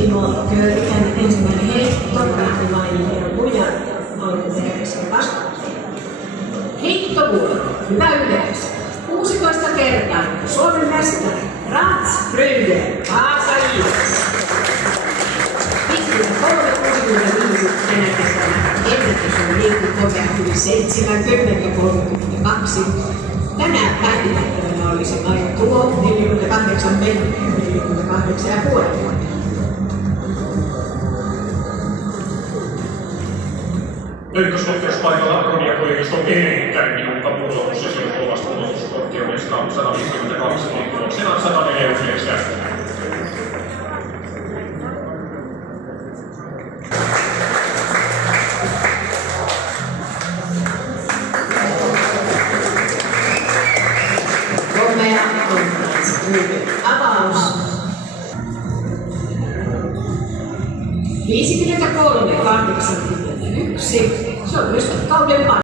Timo Köörikäinen ensimmäinen heitto, lähtölainen Luja alkuperäisessä vastauksen. Heittovuoro, hyvä yleisö. 16 kertaa Suomen mestari Rats Brüder, Vaasa Ilves. 53-65 tänä kesänä ennätys on liikukomea yli 70-32. Tänään päivittämällä olisi aina tuo 48 metriä, 48,5 vuotta. Ykköspaikalla Roniakoiriston erittäin tiukka pudotus ja sieltä kovasta pudotuskorkeudesta 152 liikkuva. Sen on 149. Komea on avaus. 53-81. Se on myös kauden